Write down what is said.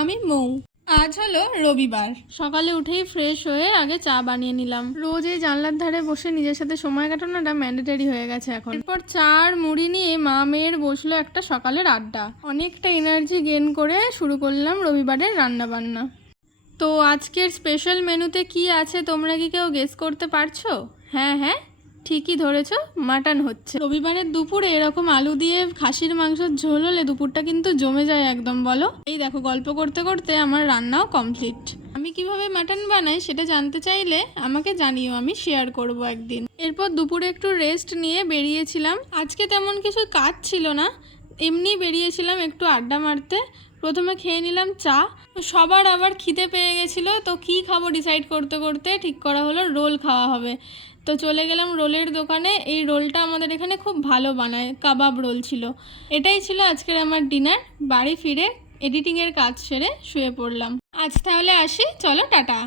আমি মৌ। আজ হলো রবিবার। সকালে উঠেই ফ্রেশ হয়ে আগে চা বানিয়ে নিলাম। রোজ এই জানলার ধারে বসে নিজের সাথে সময় কাটানোটা ম্যান্ডেটরি হয়ে গেছে এখন। এরপর চা আর মুড়ি নিয়ে মা মেয়ের বসলো একটা সকালের আড্ডা। অনেকটা এনার্জি গেইন করে শুরু করলাম রবিবারের রান্না বান্না। তো আজকের স্পেশাল মেনুতে কি আছে তোমরা কি কেউ গেস করতে পারছো? হ্যাঁ, ঠিকই ধরেছো, মাটন হচ্ছে। রবিবারের দুপুরে এরকম আলু দিয়ে খাসির মাংসের ঝোল হলে দুপুরটা কিন্তু জমে যায় একদম, বলো? এই দেখো, গল্প করতে করতে আমার রান্নাও কমপ্লিট। আমি কিভাবে মাটন বানাই সেটা জানতে চাইলে আমাকে জানিও, আমি শেয়ার করব একদিন। এরপর দুপুরে একটু রেস্ট নিয়ে বেরিয়েছিলাম। আজকে তেমন কিছু কাজ ছিল না, এমনি বেরিয়েছিলাম একটু আড্ডা মারতে। প্রথমে খেয়ে নিলাম চা। সবার আবার খিদে পেয়ে গেছিলো, তো কি খাবো ডিসাইড করতে করতে ঠিক করা হলো রোল খাওয়া হবে। তো চলে গেলাম রোলের দোকানে। এই রোলটা আমাদের এখানে খুব ভালো বানায়, কাবাব রোল ছিল। এটাই ছিল আজকের আমার ডিনার। বাড়ি ফিরে এডিটিংয়ের কাজ সেরে শুয়ে পড়লাম। আজ তাহলে আসি, চলো টাটা।